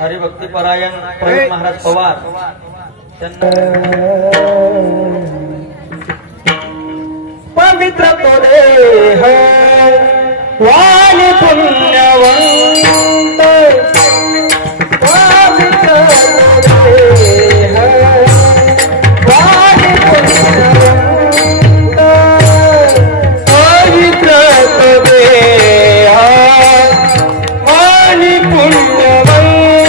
हरिभक्तीपरायण प्रवीण महाराज पवार पवित्र तो देह वाणी पुण्यवंत पवित्र तो देह वाणी पुण्यवंत पवित्र तो देह वाणी पुण्यवंत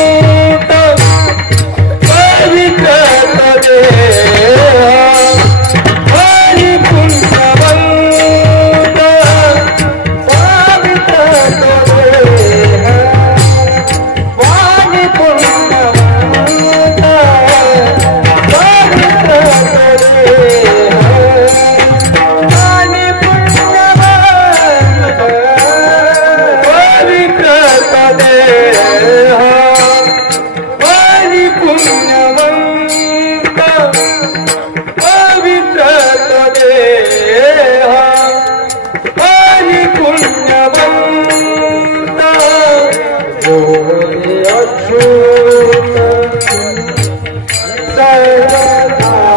पवित्र तो देह वाणी पुण्यवंत पवित्र तो देह वाणी पुण्यवंत पवित्र तो देह वाणी पुण्यवंत पवित्र तो देह वाणी पुण्यवंत पवित्र तो देह वाणी पुण्यवंत गोरे अच्युत सर्वकाळ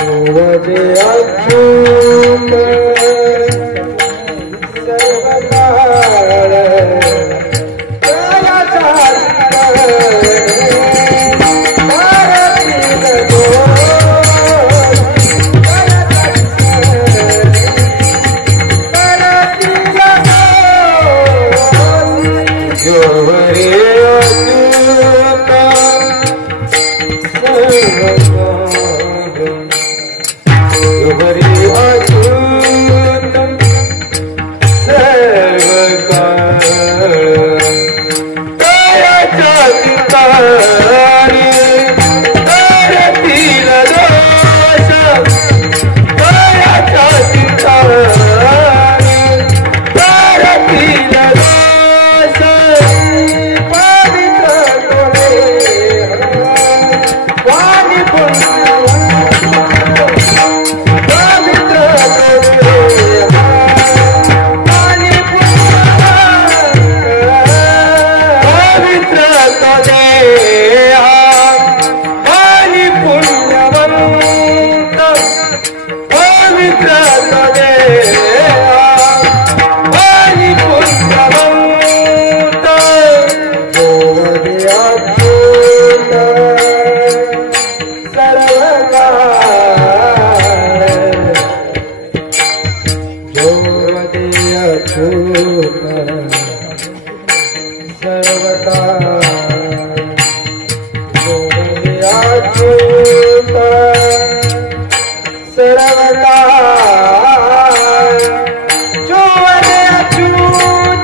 गोरे अच्युत सर्वकाळ Sarah सर्वदा जोवरे अच्युत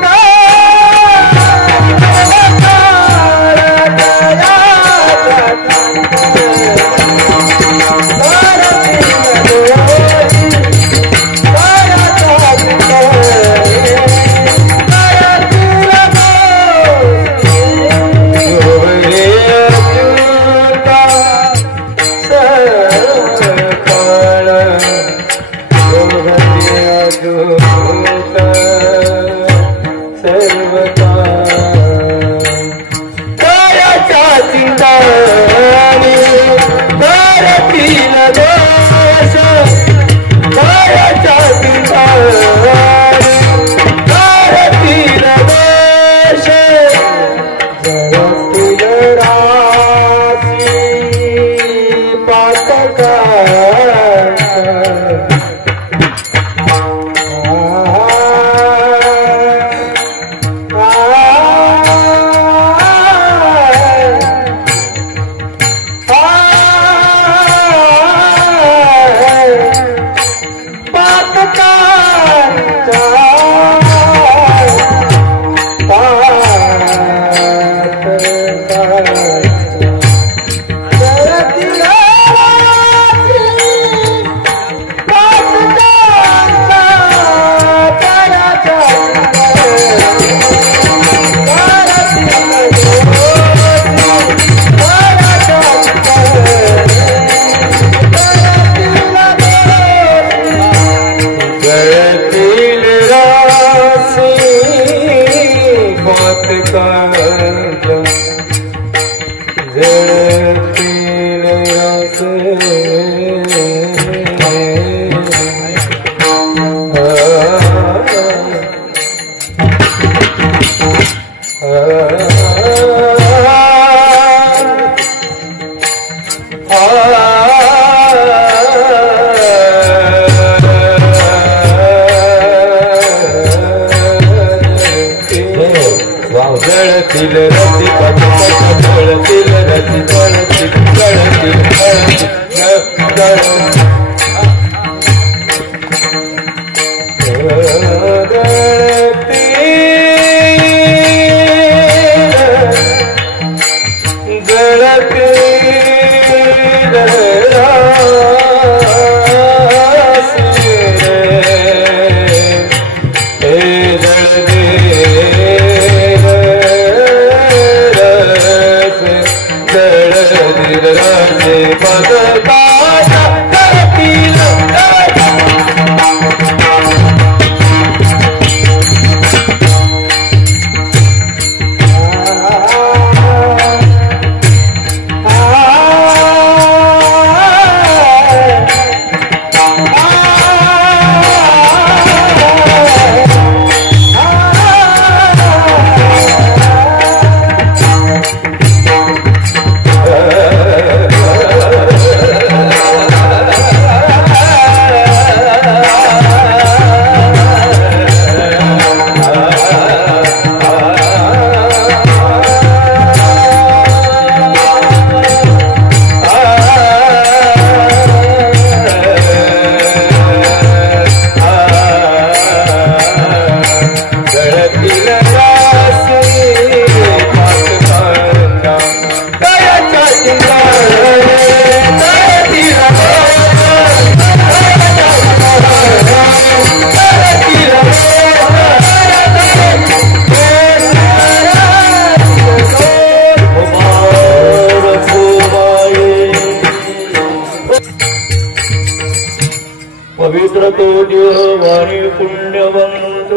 पवित्र तो देवाणी पुण्यवंत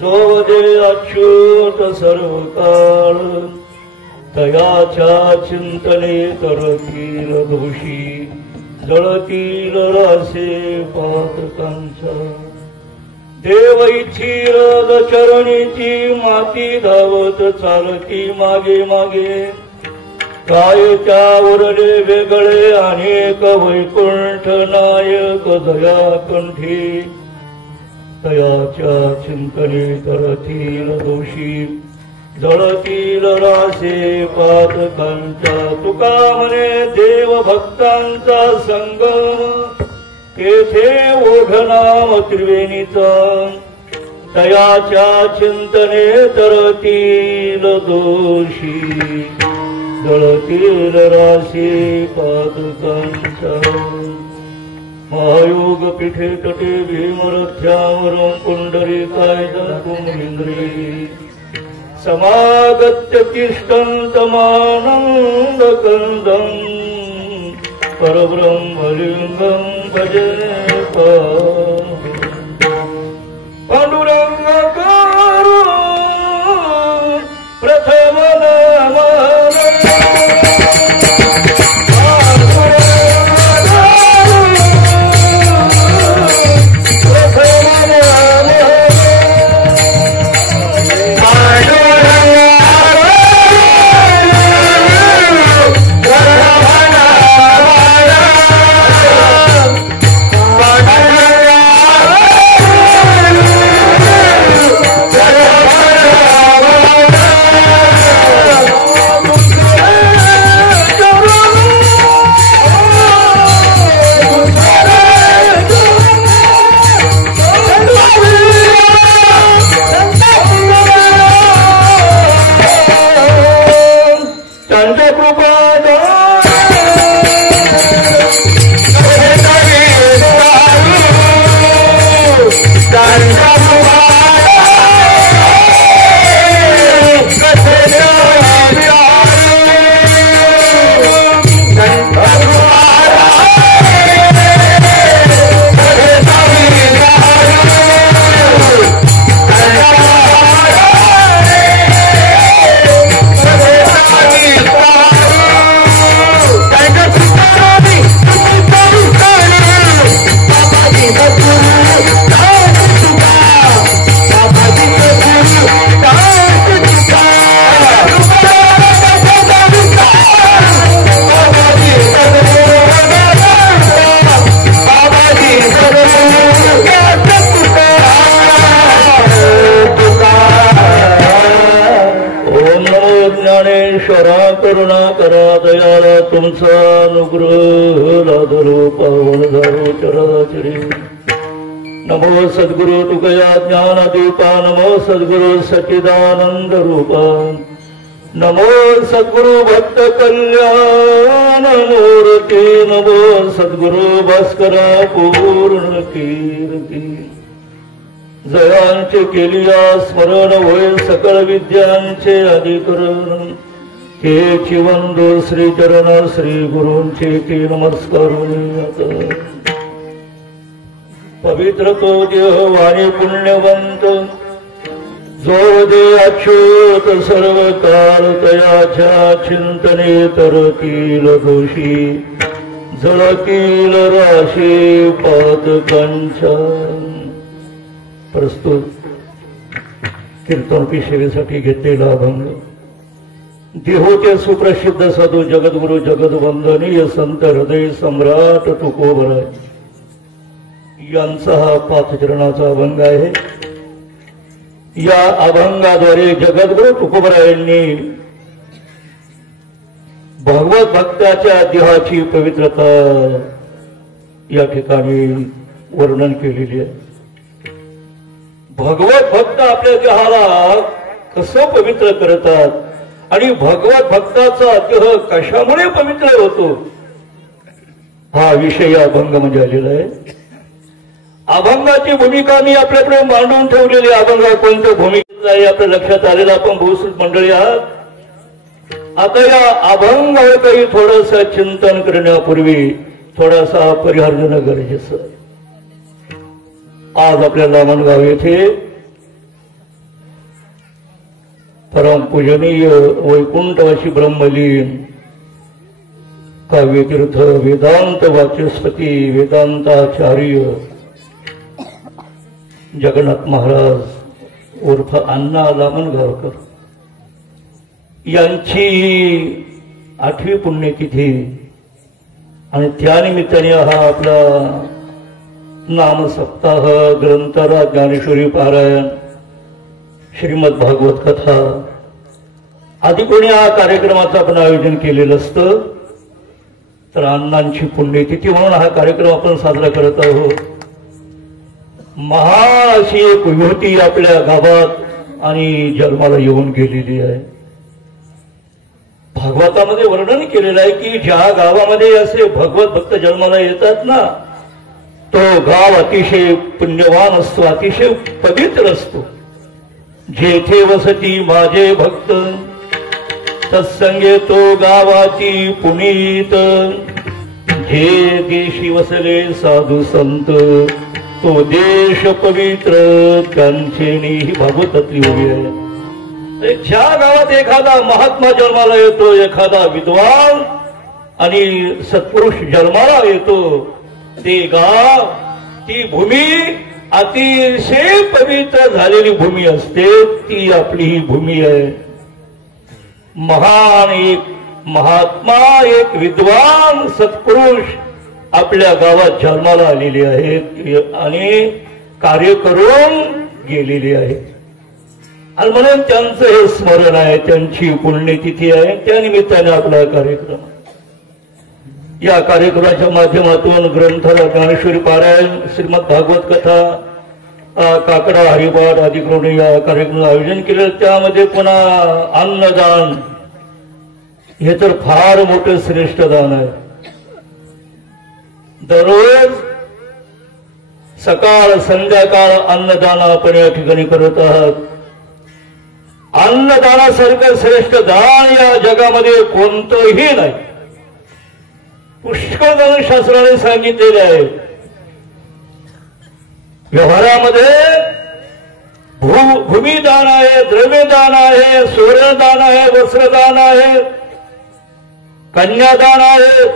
जो दे अच्युत सर्व काळ तयाच्या चिंतने तरतील दोषी जळतील रासे पातकांचा देव इच्छील चरणीची माती धावत चालती मागे मागे कायच्या उरले वेगळे अनेक वैकुंठ नायक दयाकंठी तयाच्या चिंतने तरतील दोषी जळतील रासे पातकांचा तुका म्हणे देव भक्तांचा संगम तेथे ओघनाम त्रिवेणीचा तयाच्या चिंतने तरतील दोषी जळतील राशी पादकांचा महायोग पिठे तटे भीमरथ्यावर पुंडरी कायदा कुंभेंद्री समागत्य तिष्ठन्तमानंद कंदं परब्रह्मलिंगं भजे पांडुरंग करू प्रथम करुणा करा दयाळा तुमचा अनुग्रह लादरो पावन झालो चराचरी नमो सद्गुरु तुकया ज्ञान दीपा नमो सद्गुरु सच्चिदानंद रूपा नमो सद्गुरु भक्त कल्याण मूर्ती नमो सद्गुरु भास्करा पूर्ण कीर्ती जयांचे केलिया स्मरण होय सकळ विद्यांचे अधिकरण हे चिवंदो श्री चरण श्री गुरूंचे की नमस्कार पवित्र तो देह वाणी पुण्यवंत जो दे अच्युत सर्व काळ तयाच्या चिंतने तरतील दोषी जळतील राशी पादकांच्या प्रस्तुत कीर्तनपी सेवेसाठी घेतलेला अभंग देहोचे सुप्रसिद्ध साधू जगद्गुरु जगदवंदनीय संत हृदय सम्राट तुकोबराय यांचा हा पाचचरणाचा अभंग आहे। या अभंगाद्वारे जगद्गुरु तुकोबरायांनी भगवत भक्ताच्या देहाची पवित्रता या ठिकाणी वर्णन केलेली आहे। भगवत भक्त आपल्या देहाला कसं पवित्र करतात आणि भगवत भक्ताचा देह कशामुळे पवित्र होतो हा विषय अभंग मध्ये आलेला आहे। अभंगाची भूमिका मी आपल्याकडे मांडून ठेवलेली अभंग कोणत्या भूमिकेत आहे आपल्या लक्षात आलेलं आपण बहुश्रुत मंडळी आहात। आता या अभंगावर काही थोडंसं चिंतन करण्यापूर्वी थोडासा परिहार देणं गरजेचं। आज आपल्या लामणगाव येथे परमपूजनीय वैकुंठवासी ब्रह्मलीन काव्यतीर्थ वेदांत वाचस्पती वेदांताचार्य जगन्नाथ महाराज उर्फ अण्णा लामणगावकर यांची 8वी पुण्यतिथी आणि त्यानिमित्ताने हा आपला नाम सप्ताह ग्रंथरा ज्ञानेश्वरी पारायण श्रीमद भागवत कथा आधी कोणी हा कार्यक्रमाचं आपण आयोजन केलेलं असतं तर अण्णांची पुण्यतिथी म्हणून हा कार्यक्रम आपण साजरा करत आहोत. महान अशी एक युवती आपल्या गावात आणि जन्माला येऊन गेलेली आहे. भागवतामध्ये वर्णन केलेलं आहे की ज्या गावामध्ये असे भगवत भक्त जन्माला येतात ना तो गाव अतिशय पुण्यवान असतो, अतिशय पवित्र असतो. जेथे वसती माझे भक्त तत्संगे तो गावाची पुनीत. जे देशी वसले साधू संत तो देश पवित्र त्यांचे ही भागवतातली उभी आहे. ज्या गावात एखादा महात्मा जन्माला येतो, एखादा विद्वान आणि सत्पुरुष जन्माला येतो, ते गाव ती भूमी अतिशय पवित्र झालेली भूमी असते. ती आपली ही भूमी आहे. महान एक महात्मा, एक विद्वान सत्पुरुष आपल्या गावात जन्माला आलेले आहेत आणि कार्य करून गेलेले आहेत. आणि म्हणून त्यांचं हे स्मरण आहे, त्यांची पुण्यतिथी आहे. त्या निमित्ताने आपला कार्यक्रम, या कार्यक्रमाच्या माध्यमातून ग्रंथाला ज्ञानेश्वरी पारायण, श्रीमद भागवत कथा, काकडा हरिपाठ आदी करून या कार्यक्रमाचं आयोजन केलं. त्यामध्ये पुन्हा अन्नदान हे तर फार मोठं श्रेष्ठ दान आहे. दररोज सकाळ संध्याकाळ अन्नदान आपण या ठिकाणी करत आहात. अन्नदानासारखं श्रेष्ठ दान या जगामध्ये कोणतंही नाही. पुष्कळ शास्त्राने सांगितलेले आहे. व्यवहारामध्ये भूमिदान आहे, द्रव्यदान आहे, सूर्यदान आहे, वस्त्रदान आहे, कन्यादान आहे,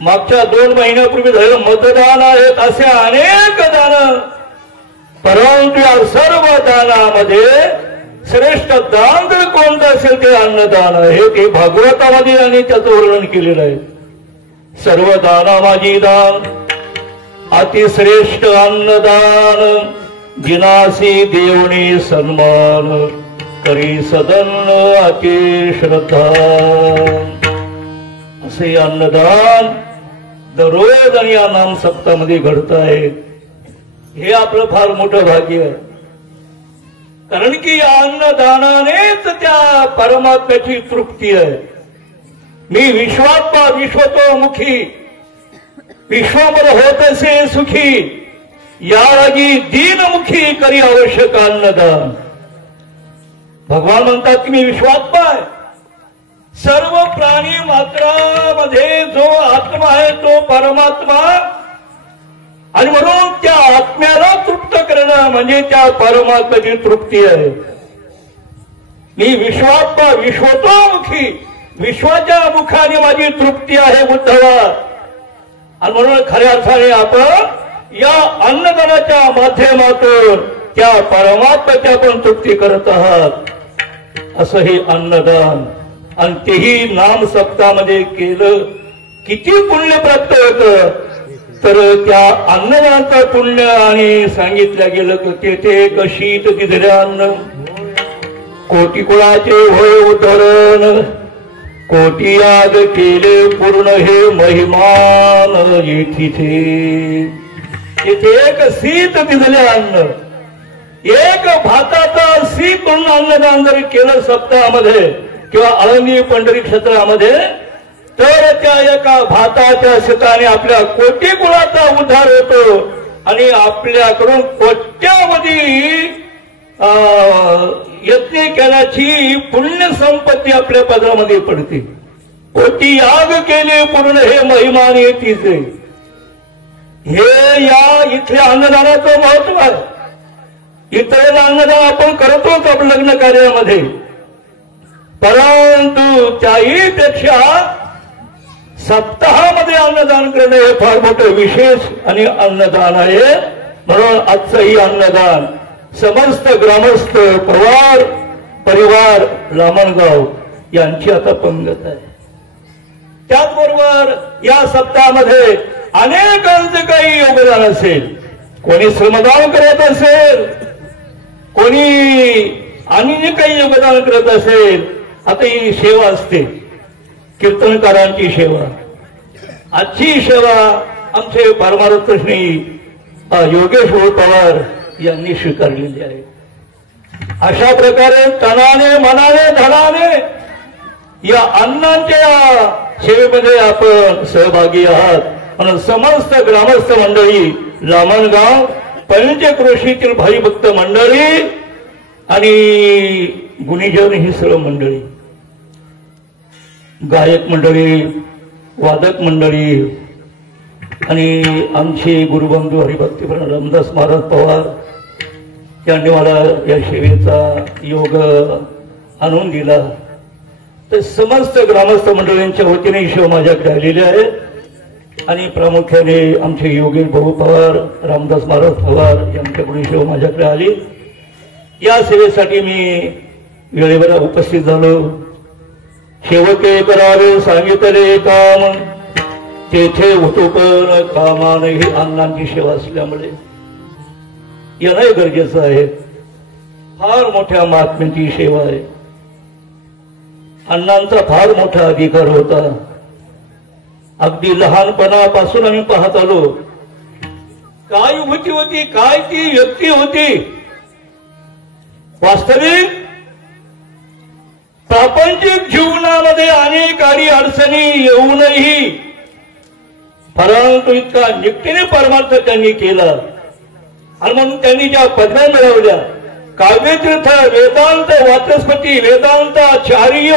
मागच्या 2 महिन्यापूर्वी झालेलं मतदान आहेत. असे अनेक दान, परंतु या सर्व दानामध्ये श्रेष्ठ दान जर कोणतं असेल ते अन्नदान आहे. ते भागवतामध्ये आणि त्याचं वर्णन केलेलं आहे. सर्व दाना माझी दान अतिश्रेष्ठ अन्नदान, जिनासी देवणी सन्मान करी सदन अति श्रद्धा. असे अन्नदान दररोज आणि या नाम सप्ताहामध्ये घडत आहे. हे आपलं फार मोठं भाग्य आहे. कारण की या अन्नदानानेच त्या परमात्म्याची तृप्ती आहे. मी विश्वात्मा विश्वतोमुखी, विश्वपर होत असे सुखी, या रागी दीनमुखी करी आवश्यक अन्नदान. भगवान म्हणतात की मी विश्वात्मा आहे. सर्व प्राणी मात्रामध्ये जो आत्मा आहे तो परमात्मा, आणि म्हणून त्या आत्म्याला तृप्त करणं म्हणजे त्या परमात्म्याची तृप्ती आहे. मी विश्वात्मा विश्वतोमुखी, विश्वाच्या मुखाने माझी तृप्ती आहे बुद्धवा. आणि म्हणून खऱ्या अर्थाने आपण या अन्नदानाच्या माध्यमातून त्या परमात्म्याची आपण तृप्ती करत आहात. असं हे अन्नदान, आणि तेही नाम सप्ताहामध्ये केलं. किती पुण्य प्राप्त होतं तर त्या अन्नदानाचं पुण्य. आणि सांगितलं गेलं की तेथे कशीत दिधले अन्न, कोटी कुळाचे होय उतरण, कोटी याग केले पूर्ण हे महिमान येथिथे. तिथे एक शीत दिधले अन्न, एक भाताचं शीत म्हणून अन्नदान जर केलं सप्ताहामध्ये किंवा आळंदी पंढरी क्षेत्रामध्ये, तर त्या एका भाताच्या शीताने आपल्या कोटी कुळाचा उद्धार होतो आणि आपल्याकडून कोट्यावधी यज्ञ केल्याची पुण्य संपत्ती आपल्या पदरामध्ये पडते. कोटी याग केले पूर्ण हे महिमान येतीचे. हे या इथल्या अन्नदानाचं महत्व आहे. इतर अन्नदान आपण करतोच आपल्या लग्न कार्यामध्ये, परंतु त्याही पेक्षा सप्ताहामध्ये अन्नदान करणं हे फार मोठं विशेष आणि अन्नदान आहे. म्हणून आजचंही अन्नदान समस्त ग्रामस्थ परिवार लामणगाव यांची आता पंगत आहे. त्याचबरोबर या सप्ताहामध्ये अनेकांचं काही योगदान असेल. कोणी श्रमदान करत असेल, कोणी आणि जे काही योगदान करत असेल, आता ही सेवा असते कीर्तनकारांची सेवा, आजची सेवा आमचे परमार्थ श्री योगेश पवार यांनी स्वीकारलेली आहे. अशा प्रकारे तनाने मनाने धनाने या अण्णांच्या सेवेमध्ये आपण सहभागी आहात. म्हणून समस्त ग्रामस्थ मंडळी, लामणगाव पंचक्रोशीतील भाईभक्त मंडळी आणि गुणीजन ही सर्व मंडळी, गायक मंडळी, वादक मंडळी आणि आमचे गुरुबंधू हरिभक्तीपरायण रामदास महाराज पवार यांनी मला या सेवेचा योग आणून दिला. तर समस्त ग्रामस्थ मंडळींच्या वतीने सेवा माझ्याकडे आलेली आहे आणि प्रामुख्याने आमचे योगेश भाऊ पवार, रामदास महाराज पवार यांच्याकडून सेवा माझ्याकडे आली. या सेवेसाठी मी वेळेवर उपस्थित झालो. सेवके करावे सांगितले काम, तेथे होतो पण कामान. ही अण्णांची सेवा असल्यामुळे येणं गरजेचं आहे. फार मोठ्या महात्म्यांची सेवा आहे. अण्णांचा फार मोठा अधिकार होता. अगदी लहानपणापासून आम्ही पाहत आलो काय युवती होती, काय ती व्यक्ती होती. वास्तविक प्रापंचिक जीवनामध्ये अनेक अडचणी येऊनही परंतु इतका निष्ठेने परमार्थ त्यांनी केला आणि म्हणून त्यांनी ज्या पदव्या मिळवल्या, काव्यतीर्थ, वेदांत वाचस्पती, वेदांताचार्य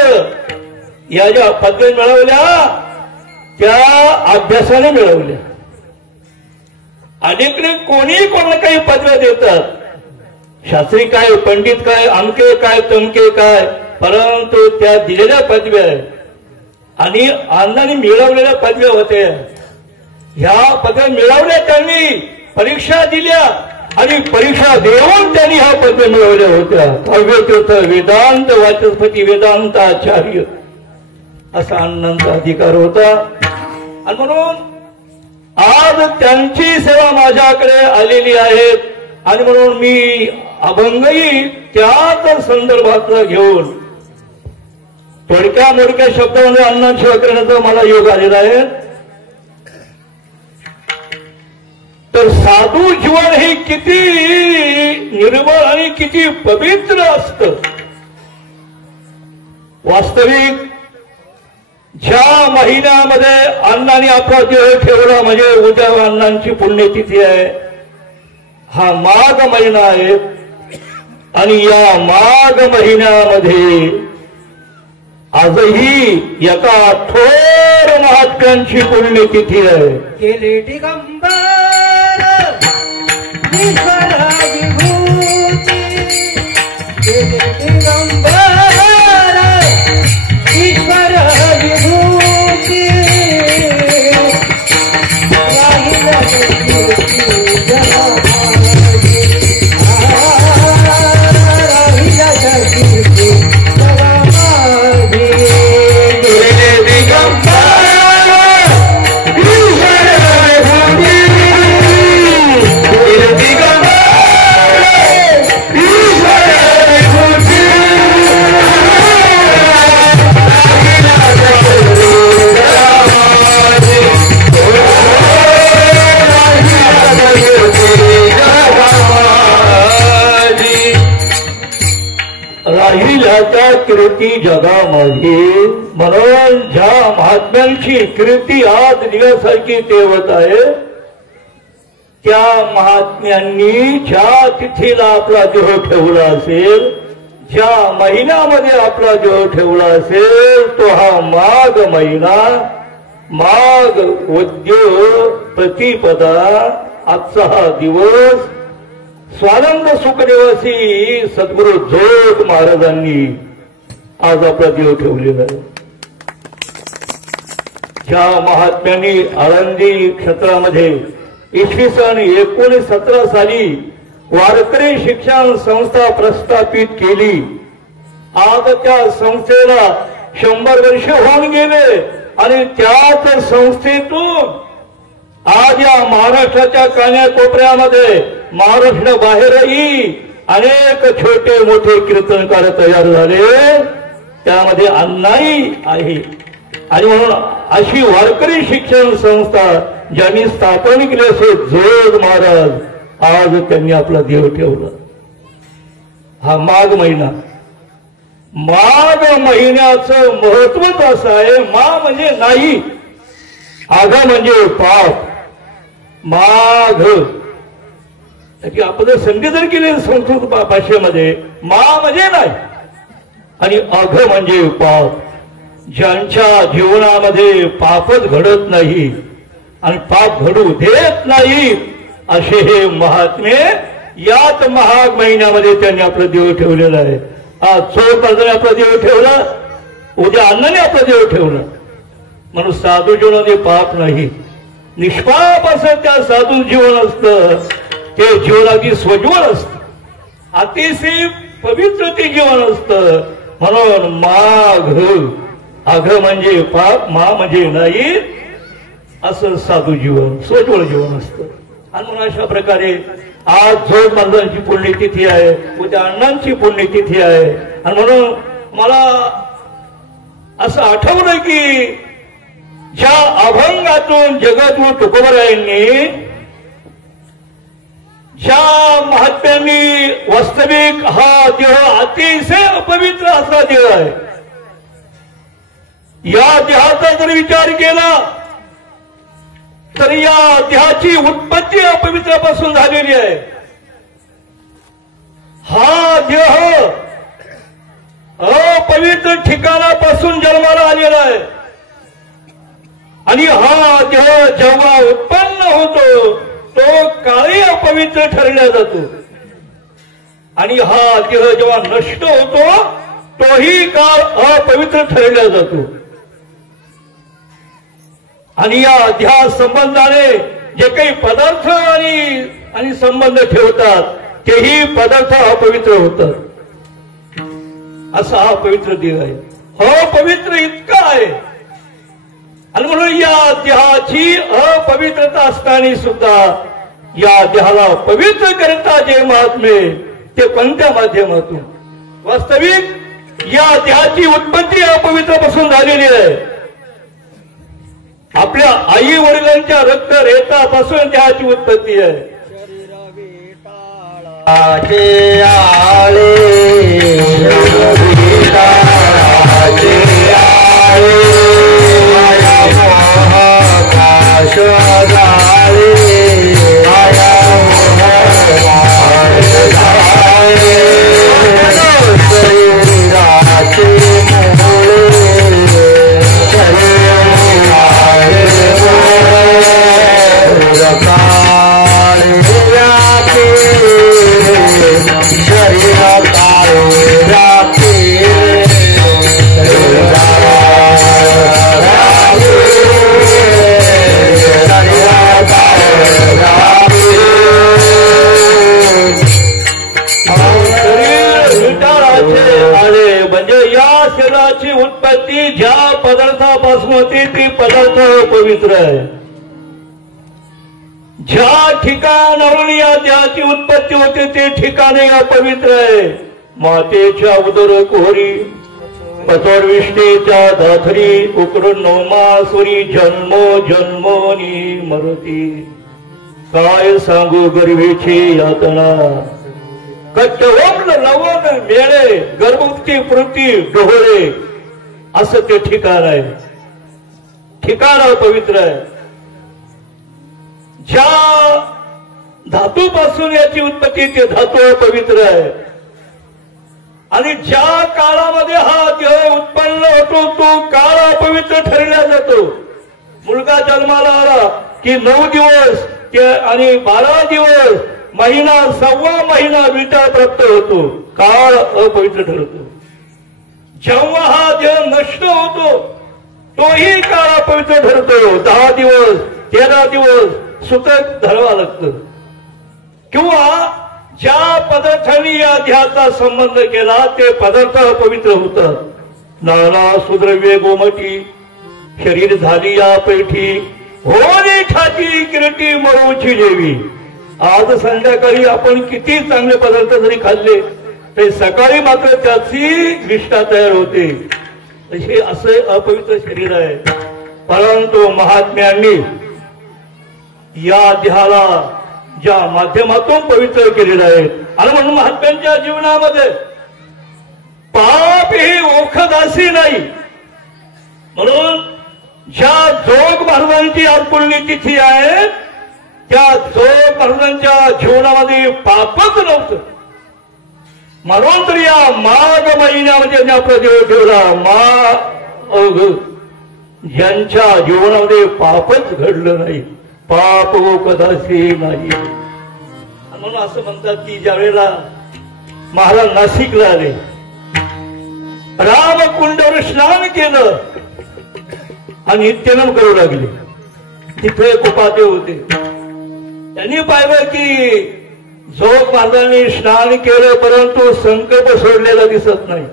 या ज्या पदव्या मिळवल्या त्या अभ्यासाने मिळवल्या. अनेकडे कोणी कोणाला काही पदव्या देतात, शास्त्री काय, पंडित काय, अमके काय, तमके काय, परंतु त्या दिलेल्या पदव्या आणि अण्णांनी मिळवलेल्या पदव्या होत्या. ह्या पदव्या मिळवल्या, त्यांनी परीक्षा दिल्या आणि परीक्षा देऊन त्यांनी ह्या पदव्या मिळवल्या होत्या. काव्यतीर्थ, वेदांत वाचस्पती, वेदांताचार्य असा अण्णांचा अधिकार होता. आणि म्हणून आज त्यांची सेवा माझ्याकडे आलेली आहे आणि म्हणून मी अभंगही त्याच संदर्भातला घेऊन थोडक्या मोडक्या शब्दामध्ये अण्णांची सेवा करण्याचा मला योग आलेला आहे. तर साधू जीवन हे किती निर्मळ आणि किती पवित्र असतं. वास्तविक ज्या महिन्यामध्ये अण्णांनी आपला देह ठेवला म्हणजे उद्या अण्णांची पुण्यतिथी आहे. हा माघ महिना आहे आणि या माघ महिन्यामध्ये आजही एका थोर महात्म्यांची पुण्यतिथी आहे. केले दिगंबर ईश्वर विभूती, केले दिगंबर ईश्वर विभूती, राहिल कीर्ती जगामागे, राहिल कीर्ती जगामागे. केले दिगंबर राहिल्याच्या कीर्ती जगामध्ये. म्हणून ज्या महात्म्यांची कीर्ती आज दिव्यासारखी तेवत आहे त्या महात्म्यांनी ज्या तिथीला आपला देह ठेवला असेल, ज्या महिन्यामध्ये आपला देह ठेवला असेल तो हा माघ महिना, माघ वद्य प्रतिपदा. आजचा हा दिवस स्वानंद सुखनिवासी सद्गुरु जोग महाराजांनी आज आपला देव ठेवलेला आहे. ज्या महात्म्यांनी आळंदी क्षेत्रामध्ये इसवी सन 1917 साली वारकरी शिक्षण संस्था प्रस्थापित केली. आज त्या संस्थेला 100 वर्ष होऊन गेले आणि त्याच संस्थेतून आज या महाराष्ट्राच्या कान्याकोपऱ्यामध्ये, महाराष्ट्र बाहेरही अनेक छोटे मोठे कीर्तनकार तयार झाले, त्यामध्ये अण्णाई आहे. आणि म्हणून अशी वारकरी शिक्षण संस्था ज्यांनी स्थापन केली असे जोग महाराज, आज त्यांनी आपला देव ठेवला. हा माघ महिना, माघ महिन्याचं महत्वच असं आहे. मा म्हणजे नाही, आघ म्हणजे पाप. माघ त्याची आपण संधी जर केली संस्कृत भाषेमध्ये, मा म्हणजे नाही आणि अघ म्हणजे पाप. ज्यांच्या जीवनामध्ये पापच घडत नाही आणि पाप घडू देत नाही, असे हे महात्मे याच माघ महिन्यामध्ये त्यांनी आपलं देव ठेवलेलं आहे. आज चोरपाजाने आपला देव ठेवला, उद्या अण्णाने आपला देव ठेवला. म्हणून साधू जीवनामध्ये पाप नाही, निष्पाप असं त्या साधू जीवन असतं. ते जीवनाची स्वज्वल असतं, अतिशय पवित्र ते जीवन असतं. म्हणून माघ, आघ म्हणजे पाप, मा म्हणजे नाही, असं साधू जीवन स्वज्वल जीवन असतं. आणि म्हणून अशा प्रकारे आज जोग महाराजांची पुण्यतिथी आहे, उद्या अण्णांची पुण्यतिथी आहे. आणि म्हणून मला असं आठवलं की ज्या अभंगातून जगद्गुरु तुकोबारायांनी, ज्या महात्म्यांनी वास्तविक हा देह अतिशय अपवित्र असा देह आहे, या देहाचा जर विचार केला तर या देहाची उत्पत्ती अपवित्रापासून झालेली आहे. हा देह अपवित्र ठिकाणापासून जन्माला आलेला आहे आणि हा देह जेव्हा उत्पन्न होतो तो काळी अपवित्र ठरला जातो आणि हा देह जेव्हा नष्ट होतो तोही काळ अपवित्र ठरला जातो. आणि या देहा संबंधाने जे काही पदार्थ आणि संबंध ठेवतात तेही पदार्थ अपवित्र होतात. असा हा पवित्र देह आहे. हा पवित्र इतका आहे. आणि म्हणून या देहाची अपवित्रता असताना सुद्धा या देहाला पवित्र करता जे महात्मे, ते कोणत्या माध्यमातून? वास्तविक या देहाची उत्पत्ती अपवित्रापासून झालेली आहे. आपल्या आई वडिलांच्या रक्त रेतापासून देहाची उत्पत्ती आहे. उत्पत्ती ज्या पदार्थापासून होती ती पदार्थ पवित्र आहे. ज्या ठिकाणावरून या देहाची उत्पत्ती होते ते ठिकाणे अपवित्र आहे. मातेच्या उदर कोहरी, पतोडविष्टेच्या धाथरी, उकरून नवमासुरी जन्मो जन्मोनी मरती. काय सांगू गरिबीची यातना, कच्चवर्ण लवण मेळे, गर्भवती पृथ्वी डोहळे, असं ते ठिकाण आहे. ठिकाण पवित्र आहे. ज्या धातूपासून याची उत्पत्ती ते धातू पवित्र आहे. आणि ज्या काळामध्ये हा देह उत्पन्न होतो तो काळ अपवित्र ठरला जातो. मुलगा जन्माला आला की 9 दिवस आणि 12 दिवस, महिना, 1.25 महिना विटा प्राप्त होतो, काळ अपवित्र ठरतो. जेव्हा हा देह नष्ट होतो तोही काळ अपवित्र ठरतो. 10 दिवस 13 दिवस सुतक धरावा लागतं. किंवा ज्या पदार्थांनी या देहाचा संबंध केला ते पदार्थ अपवित्र होतात. नाना सुद्रव्ये गोमटी, शरीर झाली या पैठी, होली खाती किरटी मरूची देवी, आज संध्याकाळी आपण किती चांगले पदार्थ जरी खाल्ले तरी सकाळी मात्र त्याची विष्ठा तयार होते. हे असे अपवित्र शरीर आहे. परंतु महात्म्यांनी या देहाला ज्या माध्यमातून पवित्र केलेलं आहे आणि म्हणून महात्म्यांच्या जीवनामध्ये पाप ही ओखदासी नाही. म्हणून ज्या जोग महाराजांची आज पुण्यतिथी आहे त्या जोग महाराजांच्या जीवनामध्ये पापच नव्हतं. म्हणून तर या माघ महिन्यामध्ये ज्यांनी आपला देव ठेवला ज्यांच्या जीवनामध्ये पापच घडलं नाही, पाप ओखदासी नाही. म्हणून असं म्हणतात की ज्या वेळेला महाराज नाशिकला आले, रामकुंडावर स्नान केलं आणि नित्यनेम करू लागले. तिथे एक उपाध्ये होते. त्यांनी पाहिलं की जोग महाराजांनी स्नान केलं परंतु संकल्प सोडलेला दिसत नाही.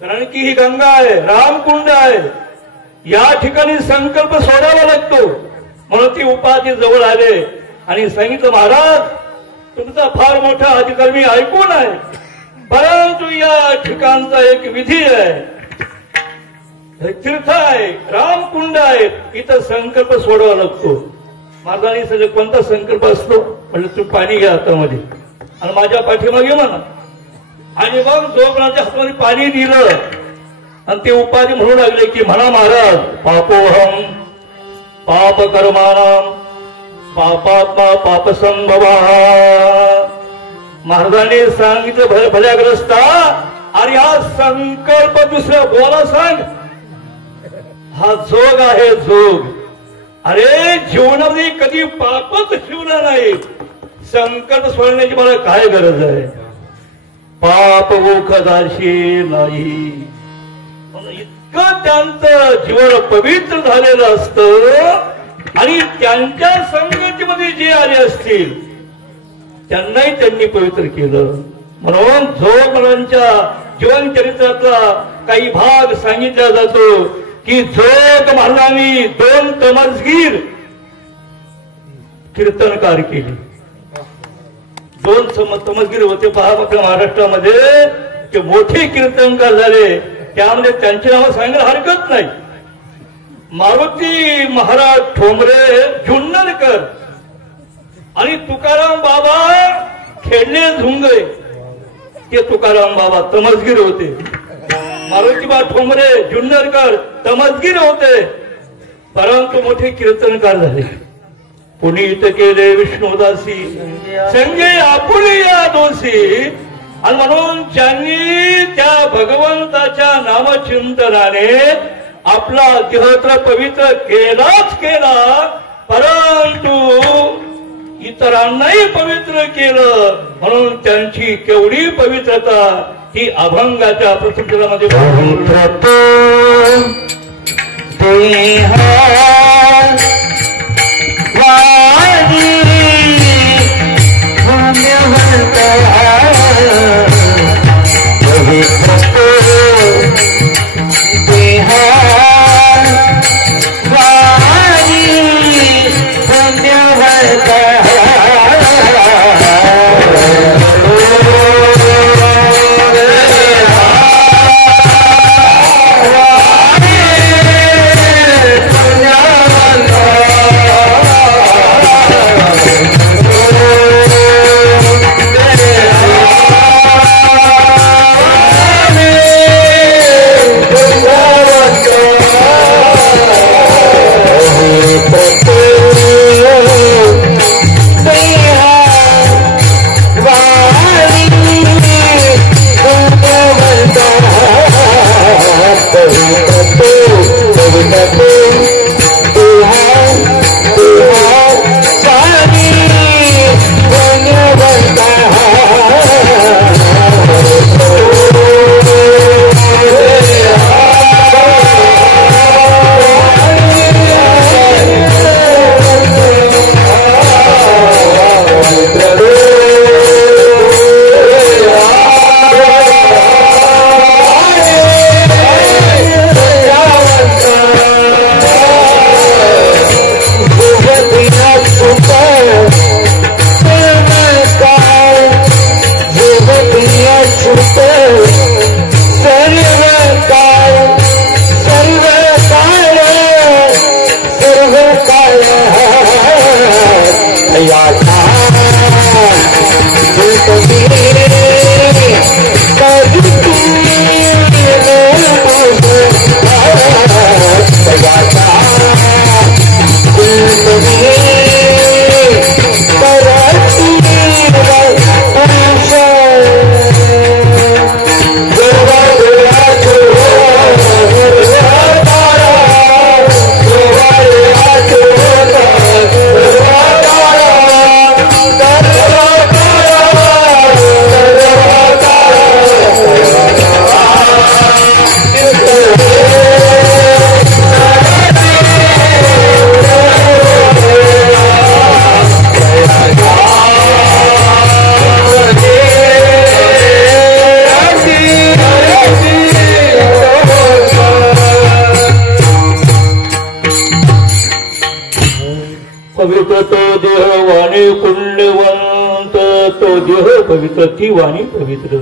कारण की ही गंगा आहे, रामकुंड आहे, या ठिकाणी संकल्प सोडावा लागतो. म्हणून ती उपाधी जवळ आले आणि सांगितलं, महाराज तुमचा फार मोठा अधिकार मी ऐकून आहे, परंतु या ठिकाणचा एक विधी आहे, तीर्थ आहे, रामकुंड आहे, इथं संकल्प सोडावा लागतो. महाराजांनी सगळे कोणता संकल्प असतो म्हणजे तू पाणी घ्या हातामध्ये आणि माझ्या पाठीमागे म्हणा. आणि मग जोगणाच्या हातामध्ये पाणी दिलं आणि ते उपाधी म्हणू लागले की म्हणा महाराज, पापोहम पाप कर्मानाम पापात्मा पापसंभवा. महाराजांनी सांगितलं भल्याग्रस्ता, अरे हा संकल्प दुसरा बोला सांग, हा जोग आहे जोग. अरे जीवनामध्ये कधी पापच शिवलं नाही, संकल्प सोडण्याची मला काय गरज आहे, पाप ओखदाशी नाही. इतकं त्यांचं जीवन पवित्र झालेलं असतं आणि त्यांच्या संगतीमध्ये जे आले असतील त्यांनाही त्यांनी पवित्र केलं. म्हणून जोग महाराजांच्या जीवनचरित्रातला काही भाग सांगितला जातो की जोग महाराजांनी 2 तमसगीर कीर्तनकार केले. 2 तमसगीर होते पहा आपल्या महाराष्ट्रामध्ये, ते मोठे कीर्तनकार झाले. त्यामध्ये त्यांची नावं सांगायला हरकत नाही. मारुती महाराज ठोंबरे जुन्नरकर आणि तुकाराम बाबा खेडले झुंगे, ते तुकाराम बाबा तमसगीर होते. मारुतीबा ठोंबरे जुन्नरकर तमसगीर होते, परंतु मोठे कीर्तनकार झाले. पुनीत केले विष्णुदासी संगे आपुले या दोषी. आणि म्हणून ज्यांनी त्या भगवंताच्या नामचिंतनाने आपला देह पवित्र केलाच केला, परंतु इतरांनाही पवित्र केलं. म्हणून त्यांची केवढी पवित्रता ही अभंगाच्या प्रसंगामध्ये Yeah. पवित्र तो देह वाणी पुण्यवंत, तो देह पवित्र, ती वाणी पवित्र.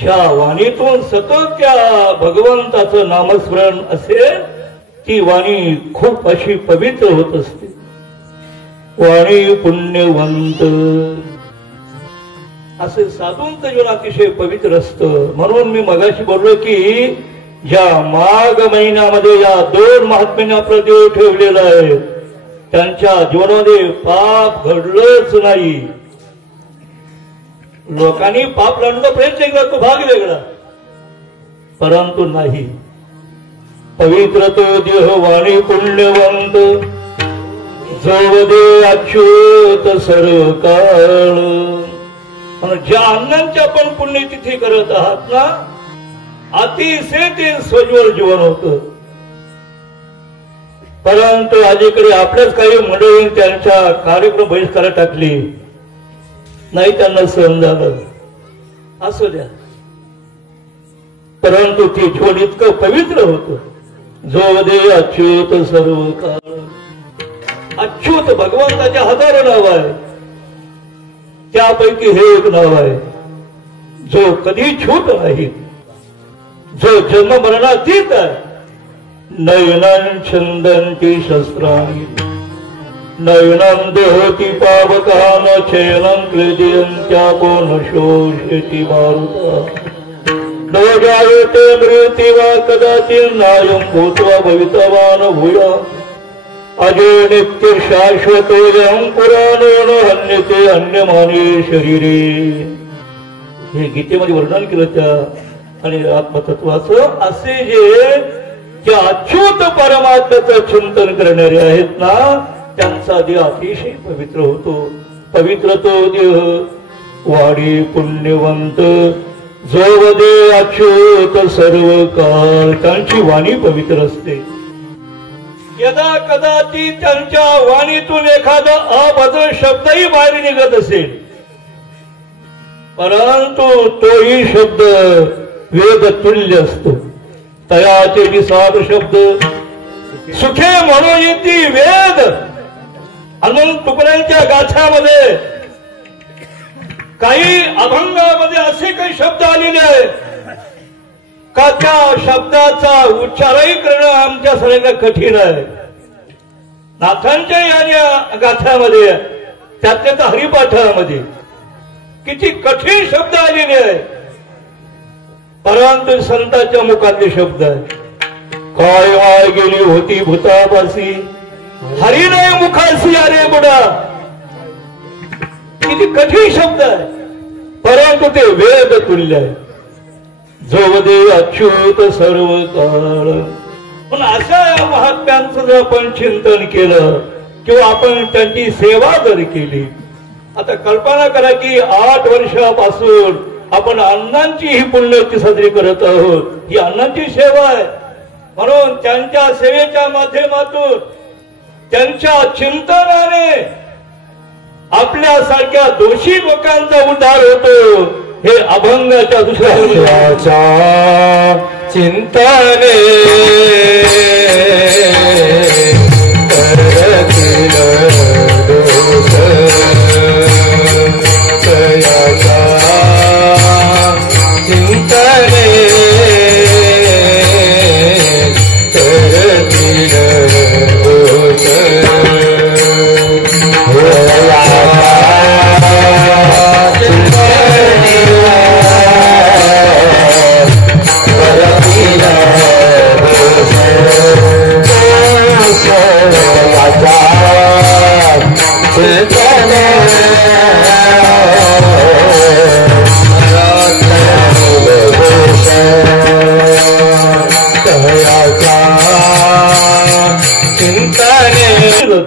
ज्या वाणीतून सतत त्या भगवंताचं नामस्मरण असेल ती वाणी खूप अशी पवित्र होत असते. वाणी पुण्यवंत असे साधूंचं जीवन अतिशय पवित्र असतं. म्हणून मी मगाशी बोललो की ज्या माघ महिन्यामध्ये या 2 महात्म्यांनी आपला देव ठेवलेला आहे त्यांच्या जीवनामध्ये पाप घडलंच नाही. लोकांनी पाप लावण्याचा प्रयत्न केला तो भाग वेगळा, परंतु नाही. पवित्र तो देह वाणी पुण्यवंत, जवदे अच्युत सर्व काळ. म्हणून ज्या अण्णांची आपण पुण्यतिथी करत आहात ना, अतिशय ते स्वज्वल जीवन होतं. परंतु अलीकडे आपल्याच काही मंडळींनी त्यांच्या कार्यक्रम बहिष्कार टाकली, नाही त्यांना सहन झालं. असू द्या, परंतु ते जीवन इतकं पवित्र होतं. जो दे अच्युत सर्व काळ. अच्युत भगवंताचे हजारो नाव आहे, त्यापैकी हे एक नाव आहे जो कधी छूट नाही, जो जन्म मरणातीत आहे. नयनं छंदन्ति शस्त्राणि नयनं दोहति पावकान चयनं क्लेदयन्त्यापो न शोषयति मारुतः. न जायते मृत्युवा कदाचित् नायं भूत्वा भवितवान् भूयः. अजो नित्य शाश्वतोऽयं पुराणो न हन्यते अन्यमाने शरीरे. हे गीतेमध्ये वर्णन केलं त्या आणि आत्मतत्वाचं. असे जे अच्युत परमात्म्याचं चिंतन करणारे आहेत ना, त्यांचा देह अतिशय पवित्र होतो. पवित्र तो देह वाणी पुण्यवंत, जो दे अच्युत सर्व काळ. त्यांची वाणी पवित्र असते. यदा कदाचित त्यांच्या वाणीतून एखादा अभद्र शब्दही बाहेर निघत असेल, परंतु तोही शब्द वेद तुल्य असतो. तयाचे विसाद शब्द सुखे म्हणून येती वेद. अनंत तुकड्यांच्या गाथ्यामध्ये काही अभंगामध्ये असे काही शब्द आलेले आहेत का त्या शब्दाचा उच्चारही करणं आमच्या सगळ्यांना कठीण आहे. नाथांच्या या गाथ्यामध्ये त्यातल्या तर हरिपाठामध्ये किती कठीण शब्द आलेले आहेत, परंतु संतांच्या मुखातले शब्द आहे. काय वाय गेली होती भूतापासी, हरी नाही मुखासी अरे बुडा. किती कठीण शब्द आहे, परंतु ते वेद तुल्य आहे. जो दे अच्युत सर्व काळ. पण अशा या महात्म्यांचं जर आपण चिंतन केलं किंवा आपण त्यांची सेवा जर केली. आता कल्पना करा की 8 वर्षापासून आपण अण्णांची ही पुण्यतिथी साजरी करत आहोत. ही अण्णांची सेवा आहे. म्हणून त्यांच्या सेवेच्या माध्यमातून त्यांच्या चिंतनाने आपल्यासारख्या दोषी लोकांचा उद्धार होतो. हे अभंगाच्या दुसऱ्या चिंतने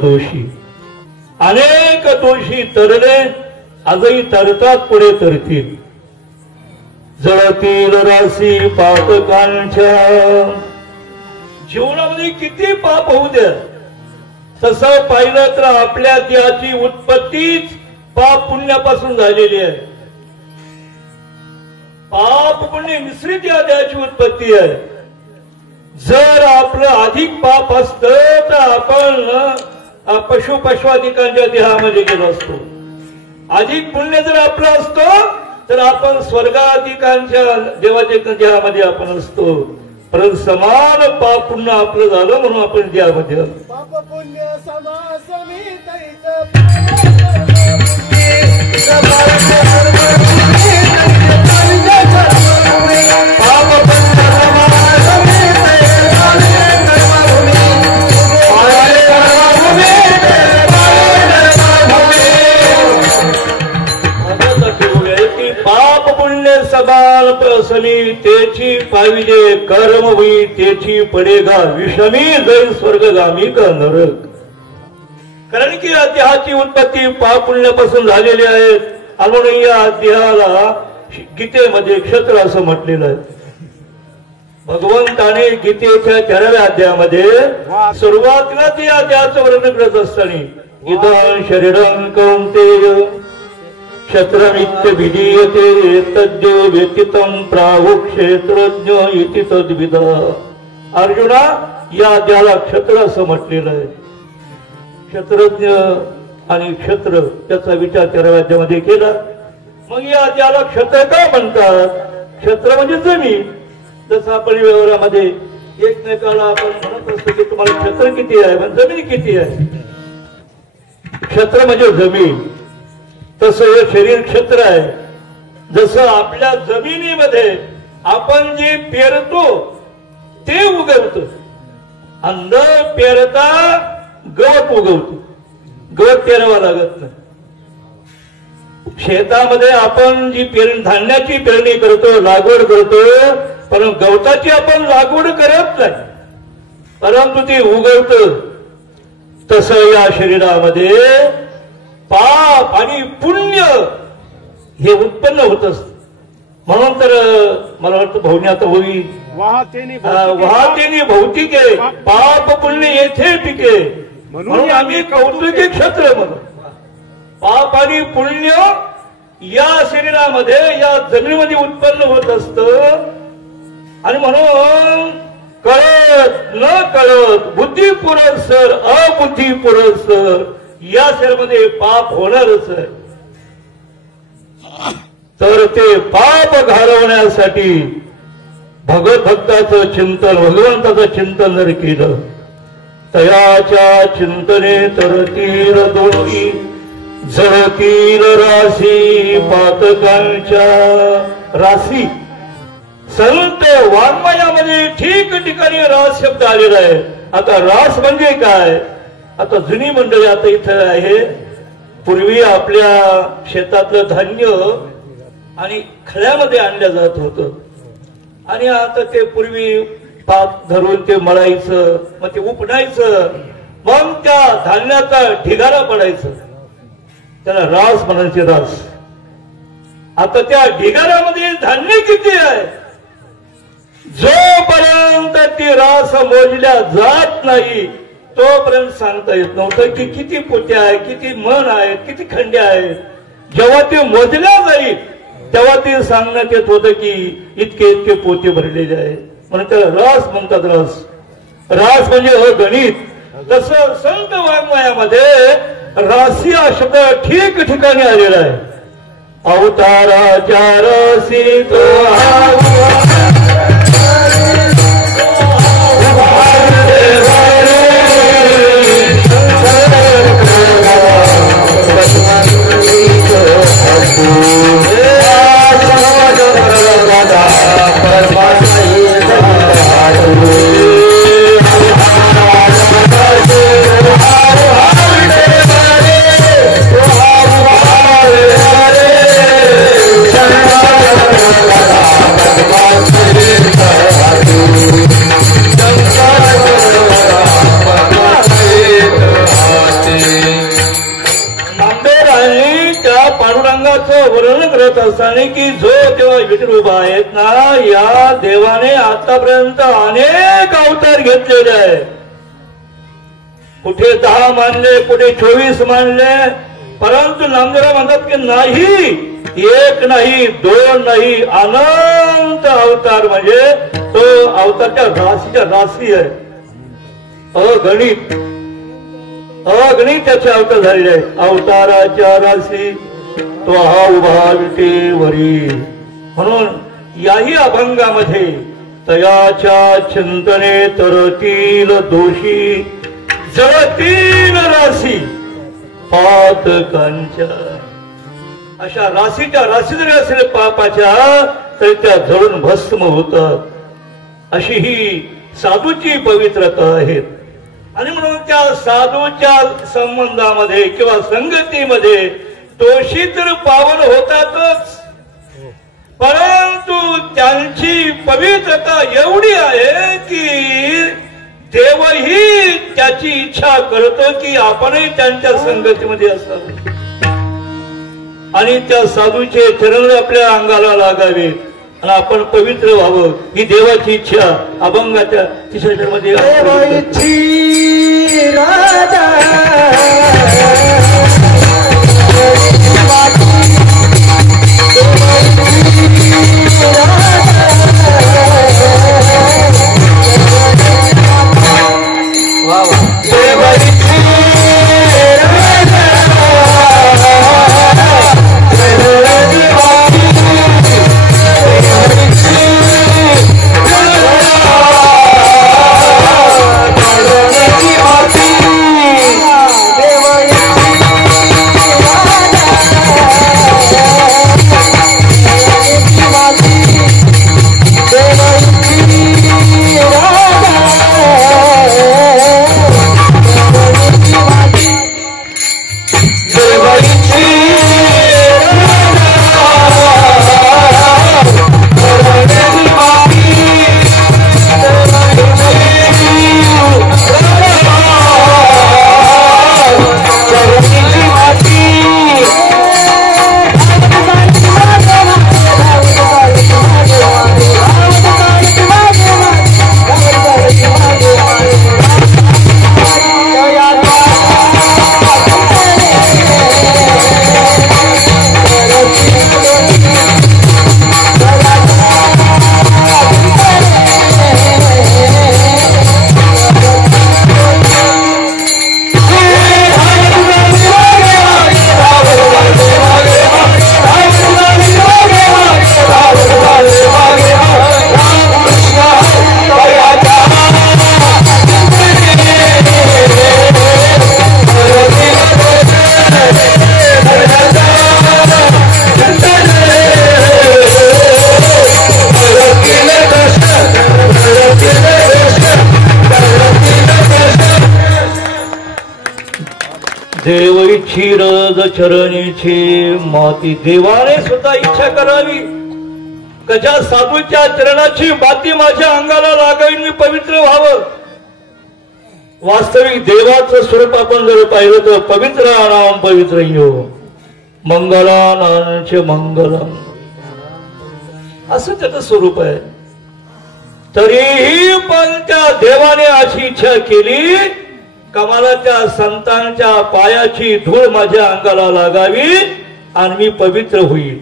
दोषी अनेक दोषी तरले आजही तरतात, पुढे तरतील. जळतील राशी पातकांच्या. जीवनामध्ये किती पाप होऊ द्या, तसं पाहिलं तर आपल्या देहाची उत्पत्तीच पाप पुण्यापासून झालेली आहे. पाप पुण्य मिश्रित या देहाची उत्पत्ती आहे. जर आपलं अधिक पाप असतं तर आपण पशुपश्वादिकांच्या देहामध्ये गेलो असतो. अधिक पुण्य जर आपलं असतो तर आपण स्वर्गाधिकांच्या देवाच्या देहामध्ये आपण असतो. परंतु समान पाप पुण्य आपलं झालं म्हणून आपण देहामध्ये आलो. पाप पुण्य समासमित सबाल प्रसमी तेची पाविले कर्म होई तेची पडेगा विषमी जैन स्वर्गगामी का नरक. कारण की या देहाची उत्पत्ती पाप पुण्यापासून झालेली आहे. म्हणून या देहाला गीतेमध्ये क्षत्र असं म्हटलेलं आहे. भगवंताने गीतेच्या 4व्या अध्यायामध्ये सुरुवातीला ते या देहाचं वर्णन करत असताना इदं शरीरं कौन्तेय क्षत्रमित्य विधीयते तद्यो व्यतीतं प्राहुः क्षेत्रज्ञ इति तद्विद. अर्जुना या देहाला क्षत्र असं म्हटलेलं आहे. क्षत्रज्ञ आणि क्षत्र त्याचा विचार 4व्या अध्यायामध्ये केला. मग या देहाला क्षत्र का म्हणतात? क्षत्र म्हणजे जमीन. जसं आपण व्यवहारामध्ये एकमेकाला आपण म्हणत असतो की तुम्हाला क्षेत्र किती आहे म्हणजे जमीन किती आहे. क्षेत्र म्हणजे जमीन. तसं हे शरीर क्षेत्र आहे. जसं आपल्या जमिनीमध्ये आपण जे पेरतो ते उगवत आणि न पेरता गवत उगवतो. गवत पेरावं लागत नाही. शेतामध्ये आपण जी धान्याची पेरणी करतो लागवड करतो परंतु गवताची आपण लागवड करत नाही परंतु ती उगवत. तसं या शरीरामध्ये पाप आणि पुण्य हे उत्पन्न होत असत. म्हणून तर मला वाटतं भावनी आता होई वाहतेनी भौतिके पाप पुण्य येथे पिके म्हणून आम्ही कौतुकी क्षत्र म्हणून. पाप आणि पुण्य या शरीरामध्ये या जमिनीमध्ये उत्पन्न होत असत. आणि म्हणून कळत न कळत बुद्धी पुरस्सर अबुद्धी पुरस्सर या शरीरामध्ये पाप होणारच आहे. तर ते पाप घालवण्यासाठी भगवद्भक्ताचं चिंतन भगवंताचं चिंतन जर केलं तयाच्या चिंतने तरतील दोषी जळतील राशी पातकांच्या राशी. संत वाङ्मयामध्ये ठिकठिकाणी रास शब्द आलेला आहे. आता रास म्हणजे काय? आता जुनी मंडळी आता इथं आहे. पूर्वी आपल्या शेतातलं धान्य आणि खळ्यामध्ये आणलं जात होतं आणि आता ते पूर्वी पाक धरून ते मळायचं मग ते उपडायचं मग त्या धान्याचा ढिगारा पडायचं त्याला रास म्हणायचे. रास. आता त्या ढिगाऱ्यामध्ये धान्य किती आहे जोपर्यंत ती रास मोजल्या जात नाही तोपर्यंत सांगता येत नव्हतं की किती पोते आहेत किती मन आहेत किती खंड्या आहेत. जेव्हा ते मोजल्या जाईल तेव्हा ते सांगण्यात येत होतं की इतके इतके पोते भरलेले आहेत म्हणून त्याला रास म्हणतात. रास. रास म्हणजे अगणित. तसं संत वाङ्मयामध्ये रासी हा शब्द ठिकठिकाणी आलेला आहे. अवताराच्या रसी तो वर्णन करत असताना की जो तेव्हा विठ्ठल उभा आहेत ना या देवाने आतापर्यंत अनेक अवतार घेतलेले आहे. कुठे 10 मानले कुठे 24 मानले परंतु नामदेवराव म्हणतात की नाही 1 नाही 2 नाही अनंत अवतार म्हणजे तो अवतारच्या राशीच्या राशी आहे अगणित. अग्नी त्याचे अवतार झालेले आहे. अवताराच्या राशी तो हा उभा विटेवरी. म्हणून याही अभंगामध्ये तयाच्या चिंतने तरतील दोषी जळतील राशी पातकांच्या. अशा राशी जरी असेल पापाच्या तरी त्या जळून भस्म होतात. अशी ही साधूची पवित्रता आहे. आणि म्हणून त्या साधूच्या संबंधामध्ये किंवा संगतीमध्ये दोषी तर पावन होतातच, परंतु त्यांची पवित्रता एवढी आहे की देवही त्याची इच्छा करतो की आपणही त्यांच्या संगतीमध्ये असावं आणि त्या साधूचे चरण आपल्या अंगाला लागावे आणि आपण पवित्र व्हावं ही देवाची इच्छा अभंगाच्या तिसऱ्या मध्ये. देव इच्छी रज चरणीची माती. देवाने सुद्धा इच्छा करावी कशा साधूच्या चरणाची माती माझ्या अंगाला लागावी, मी पवित्र व्हावं. वास्तविक देवाचं स्वरूप आपण जर पाहिलं तर पवित्र नाम पवित्र यो मंगलानांच मंगलम असं त्याचं स्वरूप आहे. तरीही पण त्या देवाने अशी इच्छा केली कमालाच्या संतांच्या पायाची धूळ माझ्या अंगाला लागावी आणि मी पवित्र होईल.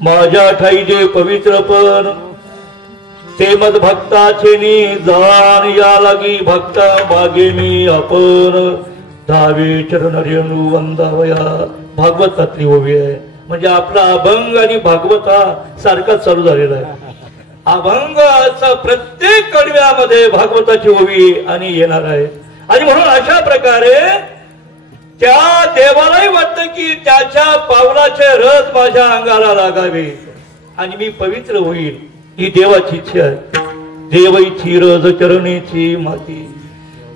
माझ्या ठाई जे पवित्र पण ते मद भक्ताचे निजान या लागी भक्ता मागे मी आपण धावे चरण रेणू वंदावया. भागवतातली ओवी आहे. म्हणजे आपला अभंग आणि भागवत हा सारखा चालू झालेला आहे. अभंगाचा प्रत्येक कडव्यामध्ये भागवताची ओवी आणि येणार आहे. आणि म्हणून अशा प्रकारे त्या देवालाही वाटतं की त्याच्या पावलाचे रस माझ्या अंगाला लागावे आणि मी पवित्र होईल. ही देवाची इच्छा आहे. देवाची रज चरणीची माती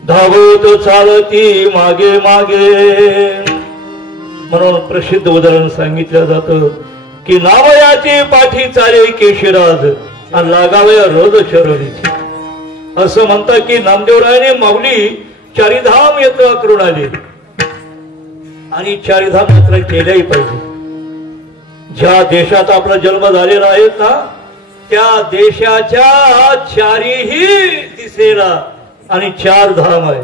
धावत चालती मागे मागे. म्हणून प्रसिद्ध उदाहरण सांगितलं जातं की नावयाची पाठी चाले केशराज आणि लागावया रज चरणीची. असं म्हणतात की नामदेवरायाने माऊली चारिधाम यात्रा करून आली आणि चारिधाम यात्रा केल्याही पाहिजे. ज्या देशात आपला जन्म झालेला आहे ना त्या देशाच्या चारीही दिशेला आणि चार धाम आहे.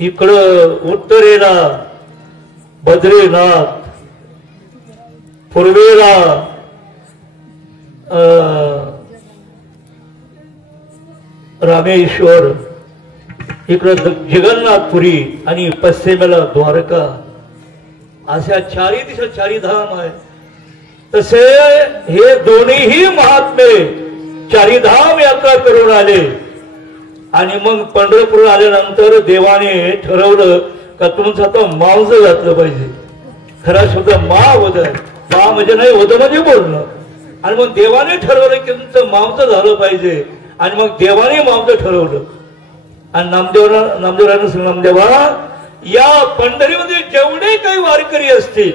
इकडं उत्तरेला बद्रीनाथ, पूर्वेला रामेश्वर इकडं जगन्नाथपुरी आणि पश्चिमेला द्वारका, अशा चारी दिशा चारी धाम आहे. तसे हे दोन्हीही महात्मे चारी धाम यात्रा करून आले. आणि मग पंढरपूर आल्यानंतर देवाने ठरवलं का तुमचं आता मांस घातलं पाहिजे. खरा शब्द वध आहे. म्हणजे नाही, वध म्हणजे बोलणं. आणि मग देवाने ठरवलं की तुमचं मांस झालं पाहिजे. आणि मग देवाने मांस ठरवलं. आणि नामदेवानं सांगितलं, नामदेवा या पंढरीमध्ये जेवढे काही वारकरी असतील,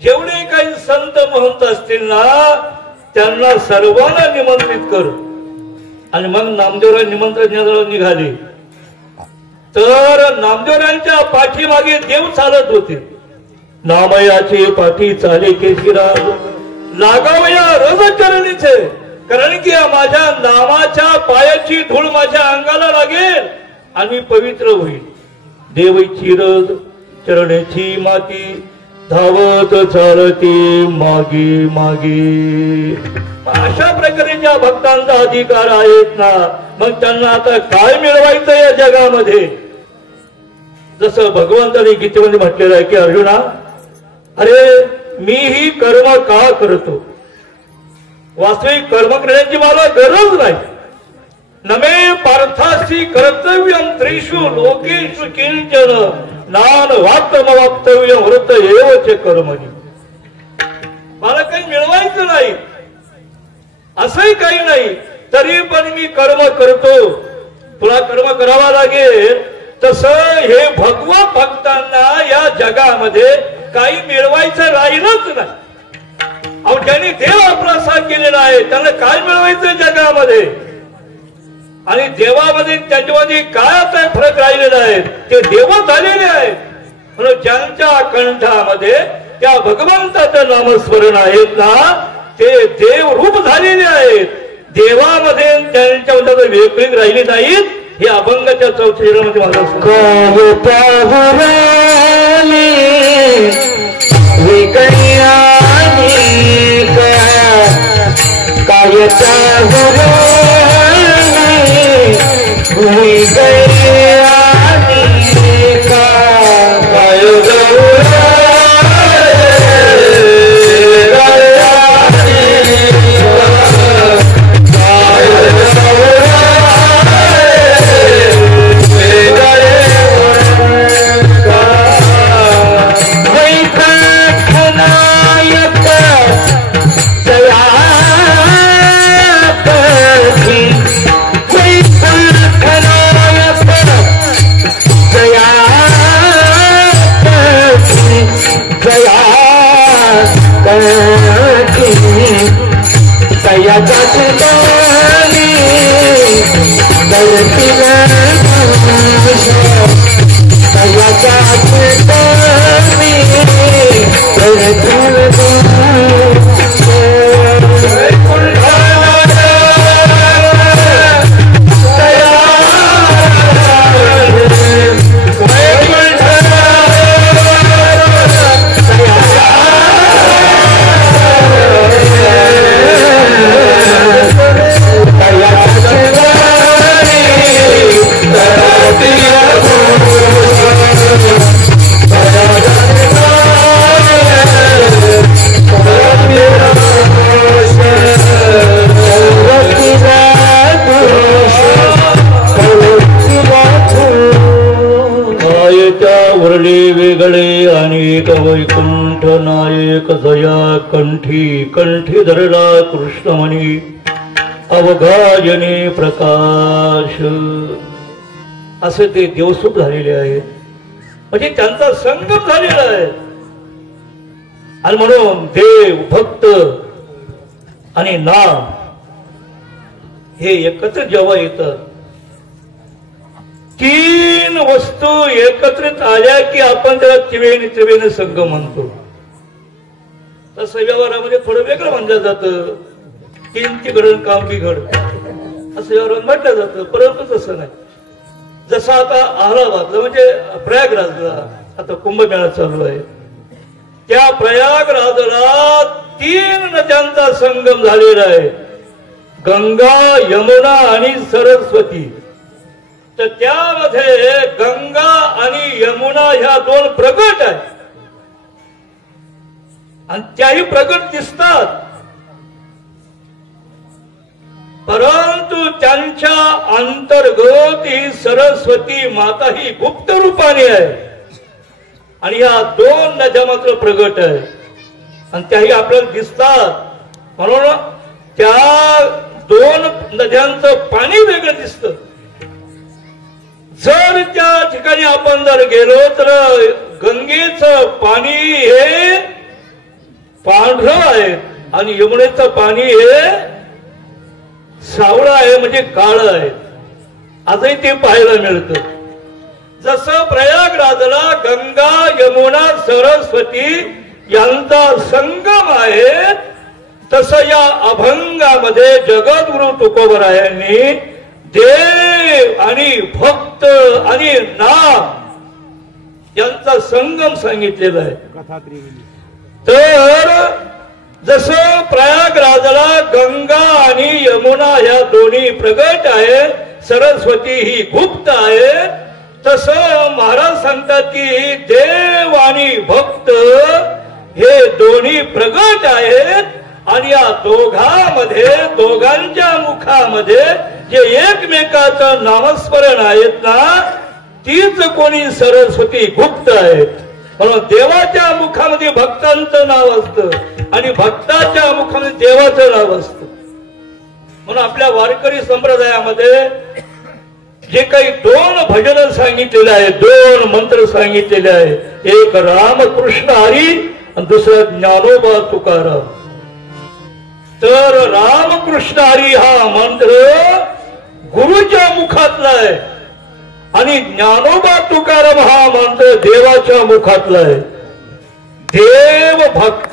जेवढे काही संत महंत असतील ना, त्यांना सर्वांना निमंत्रित कर. आणि मग नामदेवराव निमंत्रण निघाले. तर नामदेवरांच्या पाठीमागे देव चालत होते. नामयाचे पाठी चाले केशिराज, लागावया रजचरणीचे. कारण की माझ्या नामाच्या पायाची धूळ माझ्या अंगाला लागेल आणि पवित्र होईल. देवची रज चरणाची माती, धावत चालती मागे मागे. अशा प्रकारे ज्या भक्तांचा अधिकार आहेत ना, मग त्यांना आता काय मिळवायचं या जगामध्ये. जसं भगवंताने गीतेमध्ये म्हटलेलं आहे की अर्जुना, अरे मी ही कर्म का करतो. वास्तविक कर्म करण्याची मला गरज नाही. नमे पार्थासी कर्तव्यम त्रिषु लोकेषु किंचन नानवाप्तमवाप्तव्यम वृत्त एवच कर्मणी. मला काही मिळवायचं नाही असंही काही नाही, तरी पण मी कर्म करतो. तुला कर्म करावा लागेल. तसं हे भगवत भक्तांना या जगामध्ये काही मिळवायचं राहिलंच नाही. अहो, ज्यांनी देव आपला केलेला आहे त्यांना काय मिळवायचं जगामध्ये. आणि देवामध्ये त्यांच्यामध्ये काय आता फरक राहिलेला आहे. ते देव झालेले आहेत. म्हणून ज्यांच्या कंठामध्ये त्या भगवंताचं नामस्मरण आहेत ना, ते देव रूप झालेले आहेत. देवामध्ये त्यांच्यामध्ये वेगळी राहिली नाहीत. हे अभंगाच्या चौथीमध्ये माझा वैकुंठ नायक दया कंठी कंठी धरला कृष्णमणी अवघाजने प्रकाश. असे ते देवसूप झालेले आहेत. म्हणजे त्यांचा संगम झालेला आहे. आणि म्हणून देव भक्त आणि नाम हे एकत्र जेव्हा येतात, तीन वस्तू एकत्रित आल्या की आपण त्याला त्रिवेणी संगम म्हणतो. तसं व्यवहारामध्ये थोडं वेगळं म्हणलं जातं. तीन घडण काम बिघड असं व्यवहार म्हटलं जातं, परंतु तसं नाही. जसं आता अहलाबादला म्हणजे प्रयागराजला आता कुंभमेळा चालू आहे. त्या प्रयागराजला तीन नद्यांचा संगम झालेला आहे. गंगा, यमुना आणि सरस्वती. तर त्यामध्ये गंगा आणि यमुना ह्या दोन प्रगट आहेत आणि त्याही प्रगट दिसतात, परंतु त्यांच्या अंतर्गत ही सरस्वती माता ही गुप्त रूपाने आहे आणि या दोन नद्या मात्र प्रगट आहे आणि त्याही आपल्याला दिसतात. म्हणून त्या दोन नद्यांचं पाणी वेगळं दिसतं. जर त्या ठिकाणी आपण जर गेलो तर गंगेचं पाणी हे पांढरं आहे आणि यमुनेचं पाणी हे सावळं आहे, म्हणजे काळं आहे. आजही ते पाहायला मिळतं. जसं प्रयागराजला गंगा यमुना सरस्वती यांचा संगम आहे, तसं या अभंगामध्ये जगद्गुरु तुकोबरायांनी देव आणि भक्त आणि नाम यांचा संगम सांगितलेला आहे. तर जसं प्रयागराजला गंगा आणि यमुना ह्या दोन्ही प्रगट आहे, सरस्वती ही गुप्त आहे, तसं महाराज सांगतात की देव आणि भक्त हे दोन्ही प्रगट आहेत आणि या दोघांमध्ये दोघांच्या मुखामध्ये जे एकमेकाचं नामस्मरण आहेत ना, तीच कोणी सरस्वती गुप्त आहेत. म्हणून देवाच्या मुखामध्ये भक्तांचं नाव असतं आणि भक्ताच्या मुखामध्ये देवाचं नाव असतं. म्हणून आपल्या वारकरी संप्रदायामध्ये जे काही दोन भजन सांगितलेले आहे, दोन मंत्र सांगितलेले आहे, एक रामकृष्ण हरी आणि दुसरा ज्ञानोबा तुकाराम. तर रामकृष्ण हरी हा मंत्र गुरुच्या मुखातला आहे आणि ज्ञानोबा तुकाराम हा मंत्र देवाच्या मुखातला आहे. देव भक्त